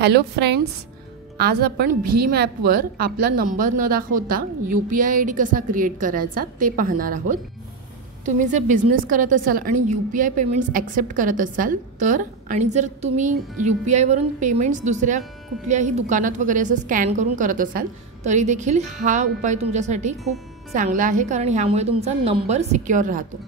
Hello friends, आज आपण भीम ॲपवर आपला नंबर न दाखवता UPI ID कसा क्रिएट करायचा ते पाहणार आहोत। तुम्ही जर बिझनेस करत असाल आणि UPI पेमेंट्स ॲक्सेप्ट करत असाल तर, आणि जर तुम्ही UPI वरून पेमेंट्स दुसऱ्या कुठल्याही दुकानात वगैरे असं स्कॅन करून करत असाल तरी देखील हा उपाय तुमच्यासाठी खूप चांगला आहे, कारण ह्यामुळे तुमचा नंबर सिक्युअर राहतो।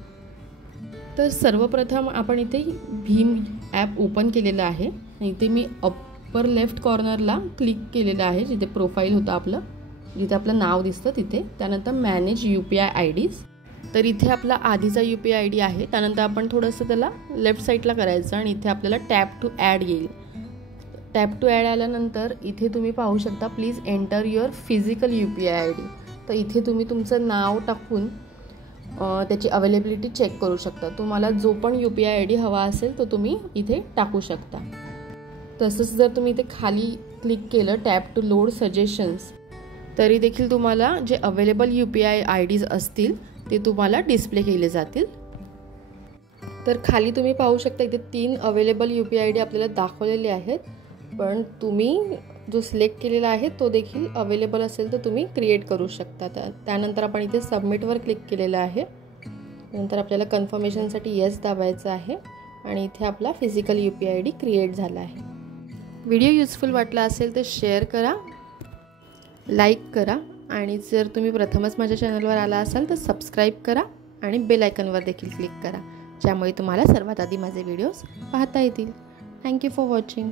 तर सर्वप्रथम आपण इथे भीम ॲप ओपन केलेलं आहे। इथे मी अप्पर लेफ्ट कॉर्नरला क्लिक केलेलं आहे, जिथे प्रोफाईल होतं आपलं, जिथे आपलं नाव दिसतं तिथे। त्यानंतर मॅनेज UPI IDs, तर इथे आपला आधीचा UPI ID आहे। त्यानंतर आपण थोडंसं त्याला लेफ्ट साईडला करायचं आणि इथे आपल्याला टॅप टू ॲड येईल। टॅप टू ॲड आल्यानंतर इथे तुम्ही पाहू शकता, please enter your physical UPI ID। तर इथे तुम्ही तुमचं नाव टाकून त्याची अवेलेबिलिटी चेक करू शकता। तुम्हाला जो पण UPI ID हवा असेल तो तुम्ही इथे टाकू शकता। तसंच जर तुम्ही इथे खाली क्लिक केलं टॅप टू लोड सजेशन्स, तरी देखील तुम्हाला जे अवेलेबल UPI IDs असतील ते तुम्हाला डिस्प्ले केले जातील। तर खाली तुम्ही पाहू शकता इथे 3 अवेलेबल UPI ID आपल्याला दाखवलेले आहेत, पण तुम्ही जो सिलेक्ट केलेला आहे तो देखील अवेलेबल असेल तर तुम्ही क्रिएट करू शकता। त्यानंतर आपण इथे सबमिटवर क्लिक केलेलं आहे। नंतर आपल्याला कन्फर्मेशनसाठी येस दाबायचं आहे आणि इथे आपला फिजिकल UPI ID क्रिएट झाला आहे। व्हिडिओ युजफुल वाटला असेल तर शेअर करा, लाईक करा, आणि जर तुम्ही प्रथमच माझ्या चॅनलवर आला असाल तर सबस्क्राईब करा आणि बेल आयकॉनवर देखील क्लिक करा, ज्यामुळे तुम्हाला सर्वात आधी माझे व्हिडिओज पाहता येतील। Thank you for watching.